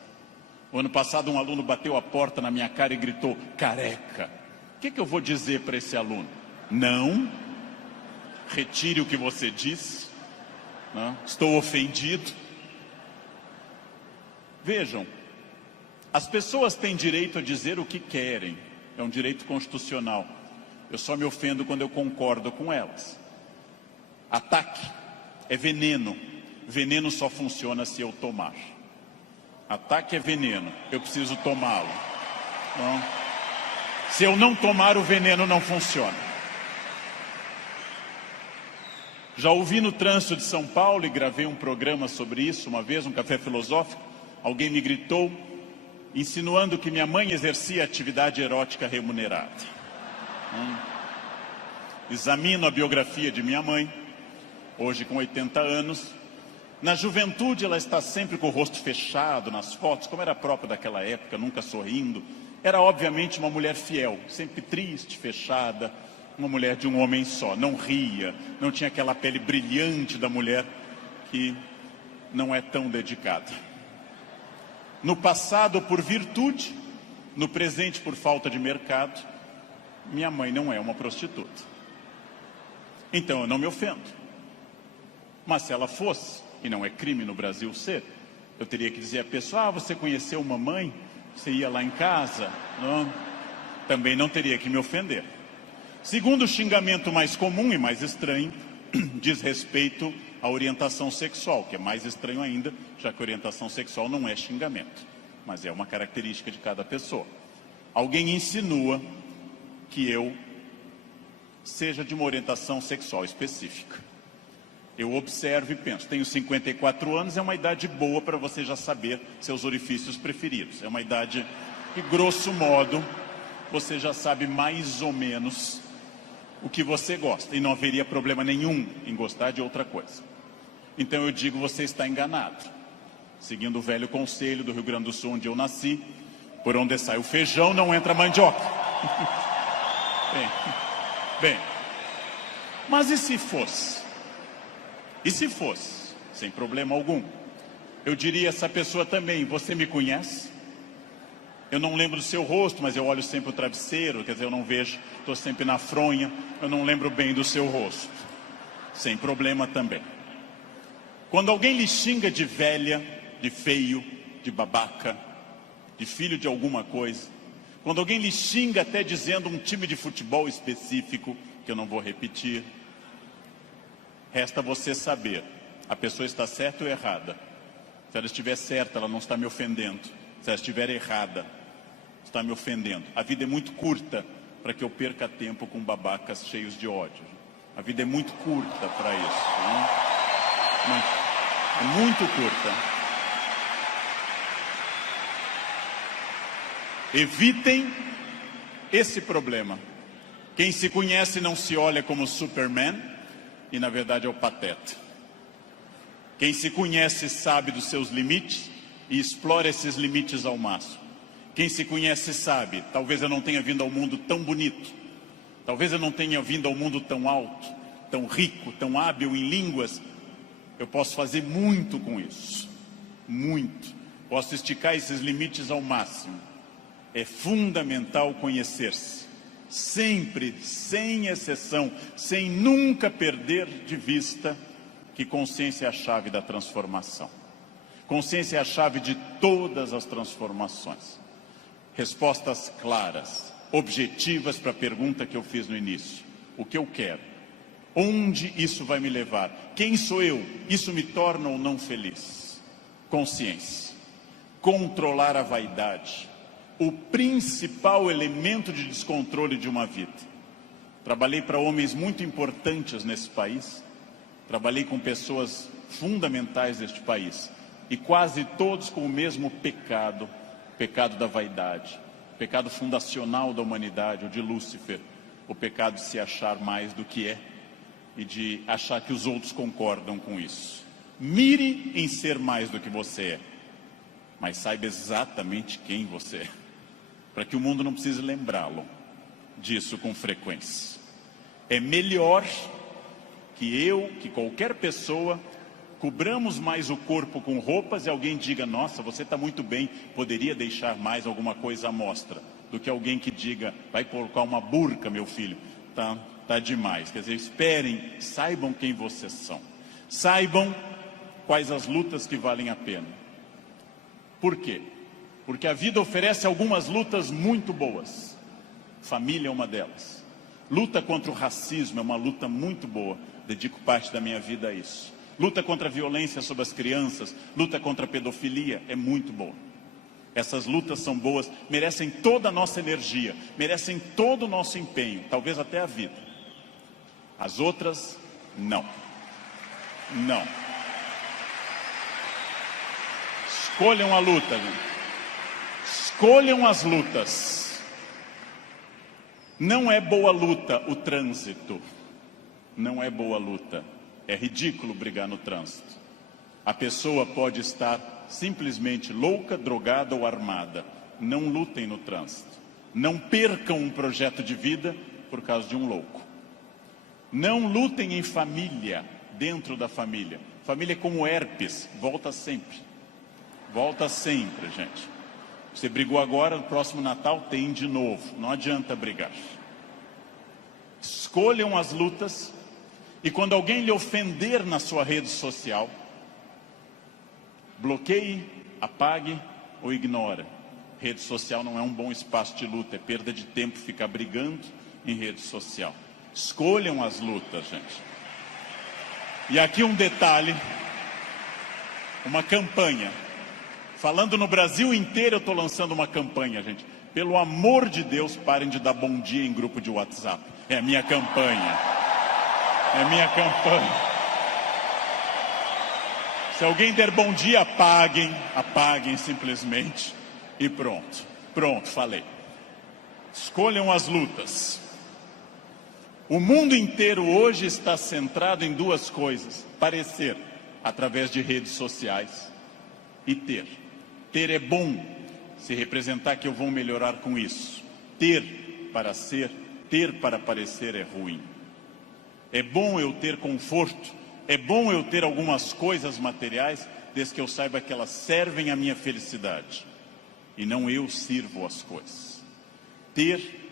O ano passado um aluno bateu a porta na minha cara e gritou: careca. O que eu vou dizer para esse aluno? Não. Retire o que você disse. Não. Estou ofendido. Vejam, as pessoas têm direito a dizer o que querem, é um direito constitucional. Eu só me ofendo quando eu concordo com elas. Ataque é veneno. Veneno só funciona se eu tomar. Ataque é veneno, eu preciso tomá-lo. Então, se eu não tomar, o veneno não funciona. Já ouvi no trânsito de São Paulo e gravei um programa sobre isso uma vez, um café filosófico. Alguém me gritou, insinuando que minha mãe exercia atividade erótica remunerada. Examino a biografia de minha mãe, hoje com 80 anos. Na juventude ela está sempre com o rosto fechado nas fotos, como era próprio daquela época, nunca sorrindo. Era obviamente uma mulher fiel, sempre triste, fechada, uma mulher de um homem só. Não ria, não tinha aquela pele brilhante da mulher que não é tão dedicada. No passado por virtude, no presente por falta de mercado, minha mãe não é uma prostituta. Então eu não me ofendo. Mas se ela fosse, e não é crime no Brasil ser, eu teria que dizer à pessoa, você conheceu mamãe? Você ia lá em casa? Não. Também não teria que me ofender. Segundo xingamento mais comum e mais estranho, diz respeito à orientação sexual, que é mais estranho ainda, já que orientação sexual não é xingamento, mas é uma característica de cada pessoa. Alguém insinua que eu seja de uma orientação sexual específica. Eu observo e penso, tenho 54 anos, é uma idade boa para você já saber seus orifícios preferidos. É uma idade que, grosso modo, você já sabe mais ou menos o que você gosta. E não haveria problema nenhum em gostar de outra coisa. Então eu digo, você está enganado. Seguindo o velho conselho do Rio Grande do Sul, onde eu nasci, por onde sai o feijão, não entra a mandioca. Bem, mas e se fosse? E se fosse, sem problema algum, eu diria a essa pessoa também, você me conhece? Eu não lembro do seu rosto, mas eu olho sempre o travesseiro, quer dizer, eu não vejo, estou sempre na fronha, eu não lembro bem do seu rosto. Sem problema também. Quando alguém lhe xinga de velha, de feio, de babaca, de filho de alguma coisa, quando alguém lhe xinga até dizendo um time de futebol específico, que eu não vou repetir, resta você saber, a pessoa está certa ou errada. Se ela estiver certa, ela não está me ofendendo. Se ela estiver errada, está me ofendendo. A vida é muito curta para que eu perca tempo com babacas cheios de ódio. A vida é muito curta para isso. Né? É muito curta. Evitem esse problema. Quem se conhece não se olha como Superman e na verdade é o pateta. Quem se conhece sabe dos seus limites e explora esses limites ao máximo. Quem se conhece sabe, talvez eu não tenha vindo ao mundo tão bonito, talvez eu não tenha vindo ao mundo tão alto, tão rico, tão hábil em línguas. Eu posso fazer muito com isso, muito. Posso esticar esses limites ao máximo. É fundamental conhecer-se, sempre, sem exceção, sem nunca perder de vista que consciência é a chave da transformação. Consciência é a chave de todas as transformações. Respostas claras, objetivas para a pergunta que eu fiz no início. O que eu quero? Onde isso vai me levar? Quem sou eu? Isso me torna ou não feliz? Consciência. Controlar a vaidade. O principal elemento de descontrole de uma vida. Trabalhei para homens muito importantes nesse país. Trabalhei com pessoas fundamentais deste país. E quase todos com o mesmo pecado. O pecado da vaidade. O pecado fundacional da humanidade, o de Lúcifer. O pecado de se achar mais do que é. E de achar que os outros concordam com isso. Mire em ser mais do que você é. Mas saiba exatamente quem você é. Para que o mundo não precise lembrá-lo disso com frequência. É melhor que qualquer pessoa, cobramos mais o corpo com roupas e alguém diga, nossa, você está muito bem, poderia deixar mais alguma coisa à mostra, do que alguém que diga, vai colocar uma burca, meu filho, tá demais. Quer dizer, esperem, saibam quem vocês são. Saibam quais as lutas que valem a pena. Por quê? Porque a vida oferece algumas lutas muito boas. Família é uma delas. Luta contra o racismo é uma luta muito boa. dedico parte da minha vida a isso. Luta contra a violência sobre as crianças, luta contra a pedofilia, é muito boa. Essas lutas são boas, merecem toda a nossa energia, merecem todo o nosso empenho, talvez até a vida. As outras, não. Não. Escolham a luta, gente. Escolham as lutas. Não é boa luta o trânsito. Não é boa luta. É ridículo brigar no trânsito. A pessoa pode estar simplesmente louca, drogada ou armada. Não lutem no trânsito. Não percam um projeto de vida por causa de um louco. Não lutem em família, dentro da família. Família é como herpes, volta sempre. Volta sempre, gente. Você brigou agora, no próximo Natal tem de novo. Não adianta brigar. Escolham as lutas. E quando alguém lhe ofender na sua rede social, bloqueie, apague ou ignore. Rede social não é um bom espaço de luta, é perda de tempo ficar brigando em rede social. Escolham as lutas, gente. E aqui um detalhe, uma campanha. Falando no Brasil inteiro, eu estou lançando uma campanha, gente. Pelo amor de Deus, parem de dar bom dia em grupo de WhatsApp. É a minha campanha. É a minha campanha. Se alguém der bom dia, apaguem simplesmente. E pronto. Pronto, falei. Escolham as lutas. O mundo inteiro hoje está centrado em duas coisas: parecer, através de redes sociais, e ter. Ter é bom, se representar que eu vou melhorar com isso. Ter para ser, ter para parecer é ruim. É bom eu ter conforto, é bom eu ter algumas coisas materiais, desde que eu saiba que elas servem à minha felicidade, e não eu sirvo as coisas. Ter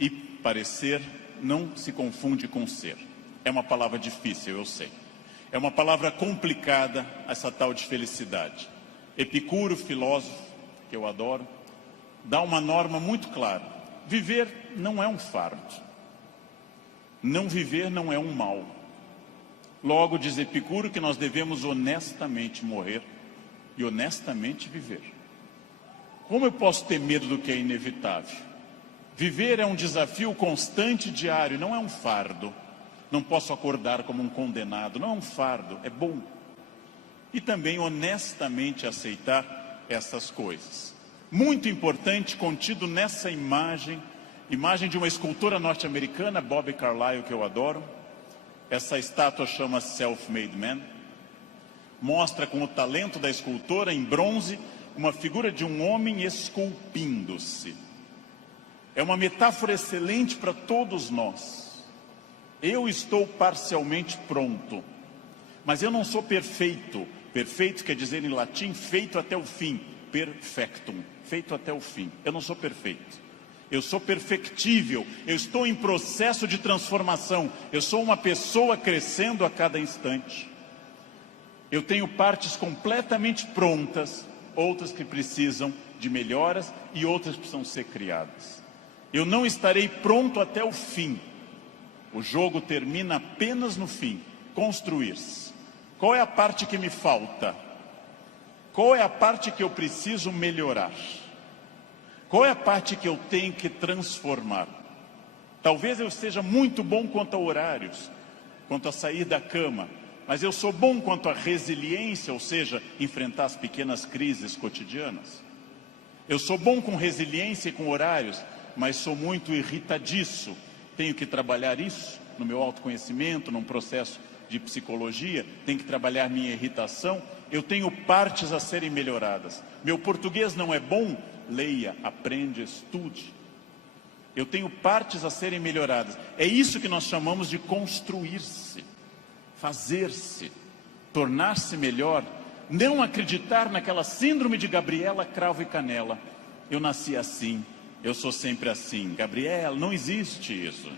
e parecer não se confunde com ser. É uma palavra difícil, eu sei. É uma palavra complicada, essa tal de felicidade. Epicuro, filósofo, que eu adoro, dá uma norma muito clara. Viver não é um fardo. Não viver não é um mal. Logo, diz Epicuro, que nós devemos honestamente morrer e honestamente viver. Como eu posso ter medo do que é inevitável? Viver é um desafio constante e diário, não é um fardo. Não posso acordar como um condenado, não é um fardo, é bom. E também honestamente aceitar essas coisas. Muito importante, contido nessa imagem de uma escultora norte-americana, Bobby Carlyle, que eu adoro. Essa estátua chama Self-Made Man. Mostra com o talento da escultora, em bronze, uma figura de um homem esculpindo-se. É uma metáfora excelente para todos nós. Eu estou parcialmente pronto, mas eu não sou perfeito. Perfeito quer dizer em latim feito até o fim. Perfectum, feito até o fim. Eu não sou perfeito. Eu sou perfectível. Eu estou em processo de transformação. Eu sou uma pessoa crescendo a cada instante. Eu tenho partes completamente prontas, outras que precisam de melhoras e outras que precisam ser criadas. Eu não estarei pronto até o fim. O jogo termina apenas no fim. Construir-se. Qual é a parte que me falta? Qual é a parte que eu preciso melhorar? Qual é a parte que eu tenho que transformar? Talvez eu seja muito bom quanto a horários, quanto a sair da cama, mas eu sou bom quanto a resiliência, ou seja, enfrentar as pequenas crises cotidianas. Eu sou bom com resiliência e com horários, mas sou muito irritadiço. Tenho que trabalhar isso no meu autoconhecimento, num processo de psicologia, tenho que trabalhar minha irritação. Eu tenho partes a serem melhoradas. Meu português não é bom? Leia, aprende, estude. Eu tenho partes a serem melhoradas. É isso que nós chamamos de construir-se, fazer-se, tornar-se melhor. Não acreditar naquela síndrome de Gabriela, cravo e canela. Eu nasci assim, eu sou sempre assim. Gabriela, não existe isso.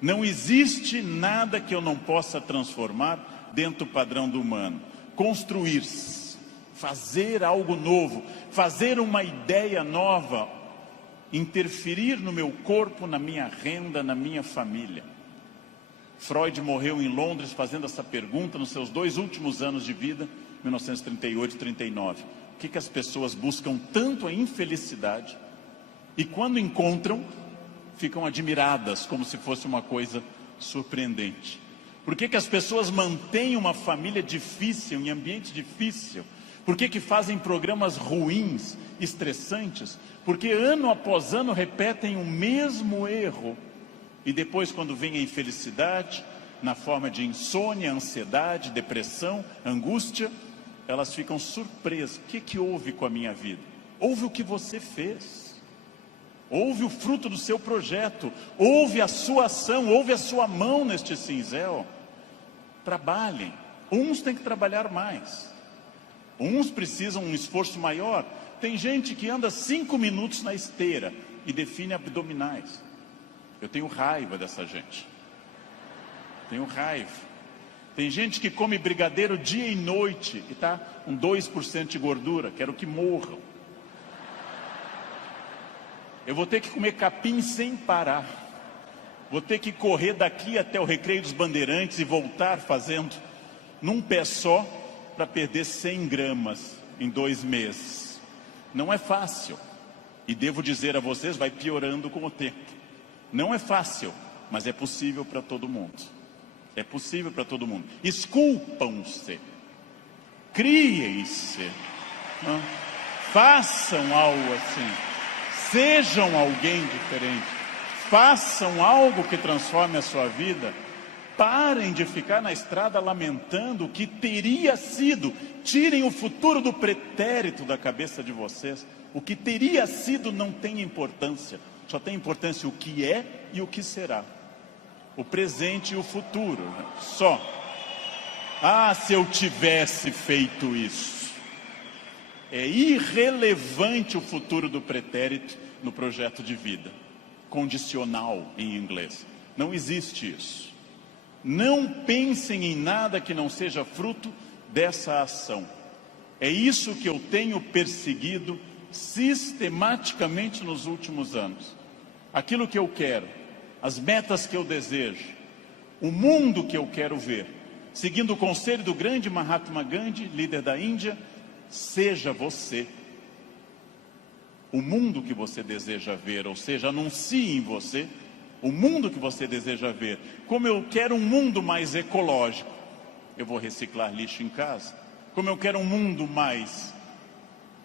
Não existe nada que eu não possa transformar dentro do padrão do humano. Construir-se, fazer algo novo, fazer uma ideia nova, interferir no meu corpo, na minha renda, na minha família. Freud morreu em Londres fazendo essa pergunta nos seus 2 últimos anos de vida, 1938 e 39. O que as pessoas buscam tanto a infelicidade e quando encontram, ficam admiradas como se fosse uma coisa surpreendente? Por que as pessoas mantêm uma família difícil, em ambiente difícil? Por que fazem programas ruins, estressantes? Porque ano após ano repetem o mesmo erro. E depois, quando vem a infelicidade, na forma de insônia, ansiedade, depressão, angústia, elas ficam surpresas. O que houve com a minha vida? Houve o que você fez. Houve o fruto do seu projeto. Houve a sua ação, houve a sua mão neste cinzel. Trabalhem. Uns têm que trabalhar mais. Uns precisam um esforço maior. Tem gente que anda 5 minutos na esteira e define abdominais. Eu tenho raiva dessa gente. Tenho raiva. Tem gente que come brigadeiro dia e noite e está com 2% de gordura. Quero que morram. Eu vou ter que comer capim sem parar. Vou ter que correr daqui até o Recreio dos Bandeirantes e voltar fazendo num pé só para perder 100 gramas em 2 meses. Não é fácil. E devo dizer a vocês, vai piorando com o tempo. Não é fácil, mas é possível para todo mundo. É possível para todo mundo. Esculpam-se. Criem-se. Façam algo assim. Sejam alguém diferente. Façam algo que transforme a sua vida. Parem de ficar na estrada lamentando o que teria sido. Tirem o futuro do pretérito da cabeça de vocês. O que teria sido não tem importância. Só tem importância o que é e o que será. O presente e o futuro. Só. Ah, se eu tivesse feito isso. É irrelevante o futuro do pretérito no projeto de vida. Condicional em inglês. Não existe isso. Não pensem em nada que não seja fruto dessa ação. É isso que eu tenho perseguido sistematicamente nos últimos anos. Aquilo que eu quero, as metas que eu desejo, o mundo que eu quero ver, seguindo o conselho do grande Mahatma Gandhi, líder da Índia, seja você o mundo que você deseja ver, ou seja, anuncie em você o mundo que você deseja ver. Como eu quero um mundo mais ecológico, eu vou reciclar lixo em casa. Como eu quero um mundo mais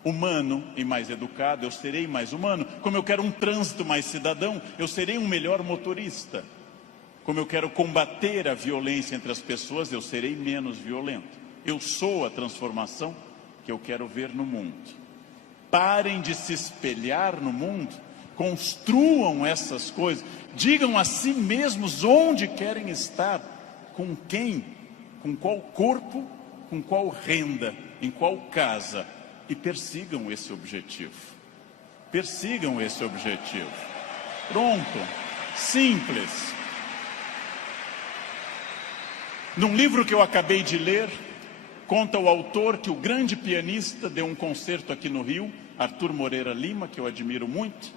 humano e mais educado, eu serei mais humano. Como eu quero um trânsito mais cidadão, eu serei um melhor motorista. Como eu quero combater a violência entre as pessoas, eu serei menos violento. Eu sou a transformação que eu quero ver no mundo. Parem de se espelhar no mundo, construam essas coisas, digam a si mesmos onde querem estar, com quem, com qual corpo, com qual renda, em qual casa, e persigam esse objetivo. Persigam esse objetivo. Pronto. Simples. Num livro que eu acabei de ler, conta o autor que o grande pianista deu um concerto aqui no Rio, Arthur Moreira Lima, que eu admiro muito,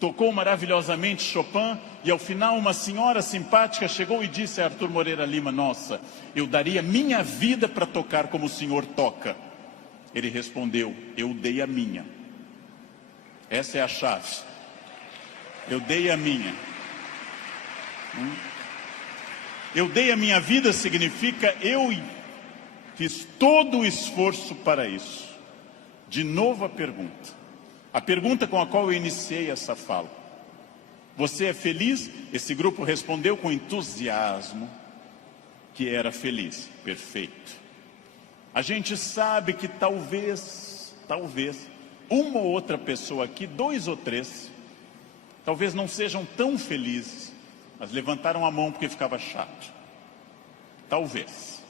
tocou maravilhosamente Chopin, e ao final uma senhora simpática chegou e disse a Arthur Moreira Lima: nossa, eu daria minha vida para tocar como o senhor toca. Ele respondeu: eu dei a minha. Essa é a chave. Eu dei a minha. Eu dei a minha vida significa eu fiz todo o esforço para isso. De novo a pergunta com a qual eu iniciei essa fala. Você é feliz? Esse grupo respondeu com entusiasmo que era feliz. Perfeito. A gente sabe que talvez, uma ou outra pessoa aqui, 2 ou 3, talvez não sejam tão felizes, mas levantaram a mão porque ficava chato. Talvez.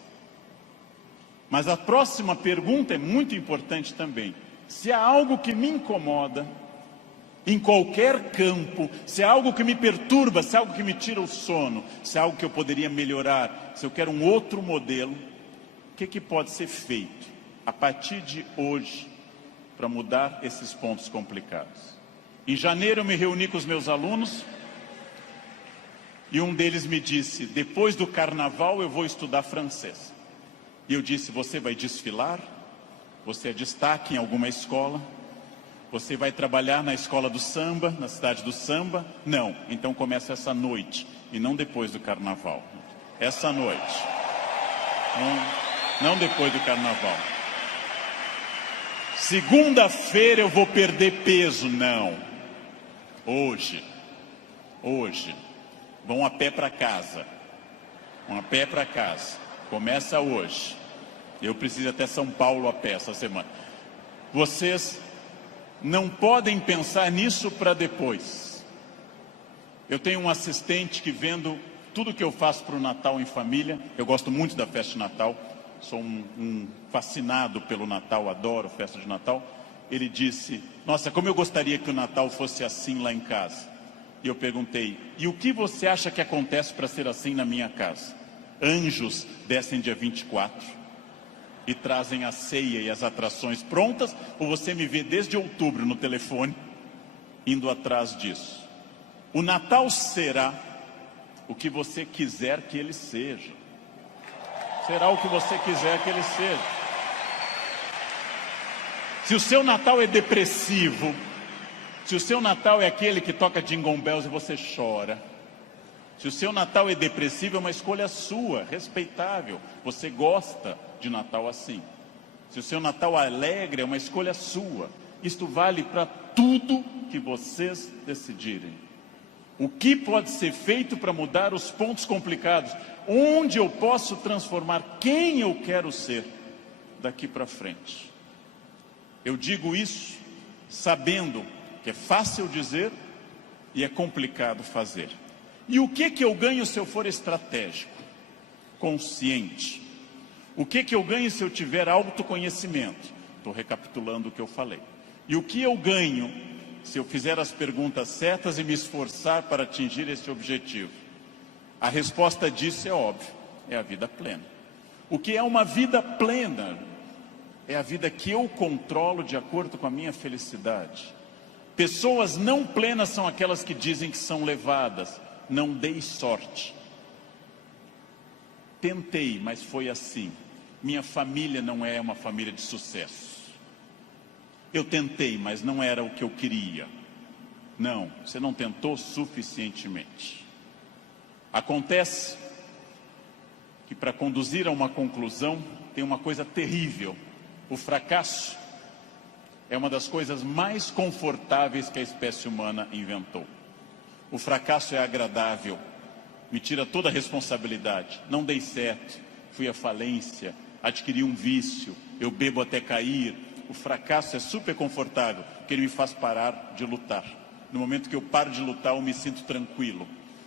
Mas a próxima pergunta é muito importante também. Se há algo que me incomoda, em qualquer campo, se há algo que me perturba, se há algo que me tira o sono, se há algo que eu poderia melhorar, se eu quero um outro modelo, o que pode ser feito a partir de hoje para mudar esses pontos complicados? Em janeiro eu me reuni com os meus alunos E um deles me disse: depois do carnaval eu vou estudar francês. E eu disse: você vai desfilar? Você é destaque em alguma escola? Você vai trabalhar na escola do samba, na cidade do samba? Não, então começa essa noite, e não depois do carnaval. Essa noite. Não depois do carnaval. Segunda-feira eu vou perder peso. Não. Hoje. Vão a pé para casa. Começa hoje. Eu preciso ir até São Paulo a pé essa semana. Vocês não podem pensar nisso para depois. Eu tenho um assistente que, vendo tudo que eu faço para o Natal em família, eu gosto muito da festa de Natal, sou um fascinado pelo Natal, adoro festa de Natal. Ele disse: nossa, como eu gostaria que o Natal fosse assim lá em casa. E eu perguntei: e o que você acha que acontece para ser assim na minha casa? Anjos descem dia 24 e trazem a ceia e as atrações prontas, ou você me vê desde outubro no telefone indo atrás disso? O Natal será o que você quiser que ele seja. Será o que você quiser que ele seja. Se o seu Natal é depressivo, se o seu Natal é aquele que toca Jingle Bells e você chora, se o seu Natal é depressivo, é uma escolha sua, respeitável. Você gosta de Natal assim. Se o seu Natal é alegre, é uma escolha sua. Isto vale para tudo que vocês decidirem. O que pode ser feito para mudar os pontos complicados? Onde eu posso transformar quem eu quero ser daqui para frente? Eu digo isso sabendo que é fácil dizer e é complicado fazer. E o que eu ganho se eu for estratégico, consciente? O que eu ganho se eu tiver autoconhecimento? Estou recapitulando o que eu falei. E o que eu ganho se eu fizer as perguntas certas e me esforçar para atingir esse objetivo? A resposta disso é óbvia, é a vida plena. O que é uma vida plena? É a vida que eu controlo de acordo com a minha felicidade. Pessoas não plenas são aquelas que dizem que são levadas. Não dei sorte. Tentei, mas foi assim. Minha família não é uma família de sucesso. Eu tentei, mas não era o que eu queria. Não, você não tentou suficientemente. Acontece que, para conduzir a uma conclusão, tem uma coisa terrível. O fracasso é uma das coisas mais confortáveis que a espécie humana inventou. O fracasso é agradável, me tira toda a responsabilidade. Não dei certo, fui à falência, adquiri um vício, eu bebo até cair. O fracasso é super confortável, porque ele me faz parar de lutar. No momento que eu paro de lutar, eu me sinto tranquilo.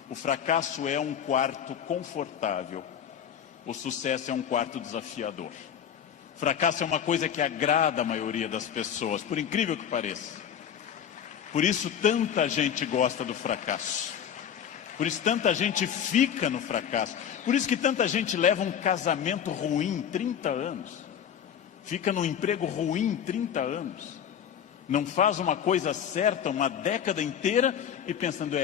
O fracasso é um quarto confortável, o sucesso é um quarto desafiador. O fracasso é uma coisa que agrada a maioria das pessoas, por incrível que pareça. Por isso tanta gente gosta do fracasso. Por isso tanta gente fica no fracasso. Por isso que tanta gente leva um casamento ruim 30 anos. Fica num emprego ruim 30 anos. Não faz uma coisa certa uma década inteira e pensando,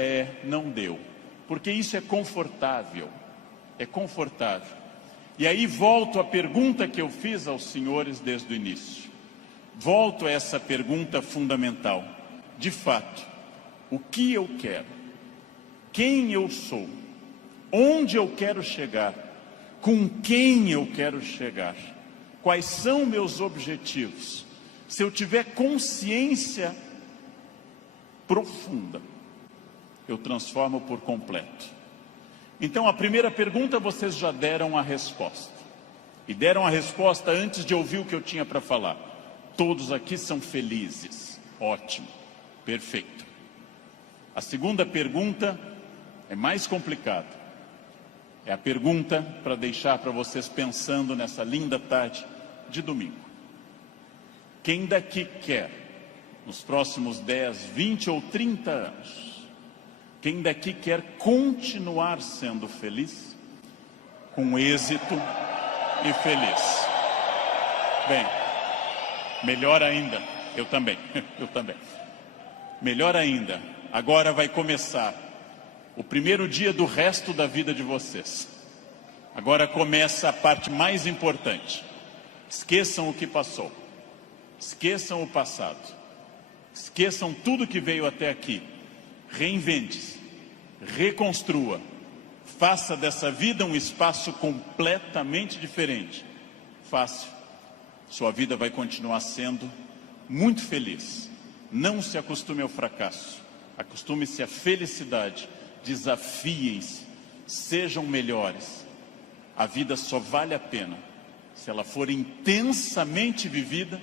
não deu. Porque isso é confortável. É confortável. E aí volto à pergunta que eu fiz aos senhores desde o início. Volto a essa pergunta fundamental. De fato, o que eu quero? Quem eu sou? Onde eu quero chegar? Com quem eu quero chegar? Quais são meus objetivos? Se eu tiver consciência profunda, eu transformo por completo. Então, a primeira pergunta vocês já deram a resposta. E deram a resposta antes de ouvir o que eu tinha para falar. Todos aqui são felizes. Ótimo. Perfeito. A segunda pergunta é mais complicada. É a pergunta para deixar para vocês pensando nessa linda tarde de domingo. Quem daqui quer, nos próximos 10, 20 ou 30 anos, quem daqui quer continuar sendo feliz, com êxito e feliz? Bem, melhor ainda, eu também. Melhor ainda, agora vai começar o primeiro dia do resto da vida de vocês. Agora começa a parte mais importante. Esqueçam o que passou. Esqueçam o passado. Esqueçam tudo que veio até aqui. Reinvente-se. Reconstrua. Faça dessa vida um espaço completamente diferente. Fácil. Sua vida vai continuar sendo muito feliz. Não se acostume ao fracasso. Acostume-se à felicidade. Desafiem-se. Sejam melhores. A vida só vale a pena se ela for intensamente vivida,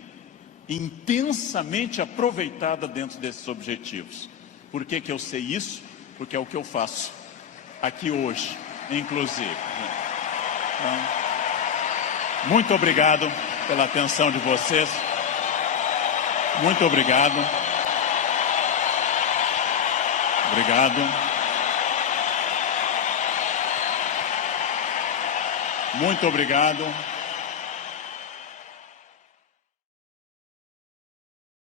intensamente aproveitada dentro desses objetivos. Por que que eu sei isso? Porque é o que eu faço aqui hoje, inclusive. Então, muito obrigado pela atenção de vocês. Muito obrigado. Obrigado. Muito obrigado.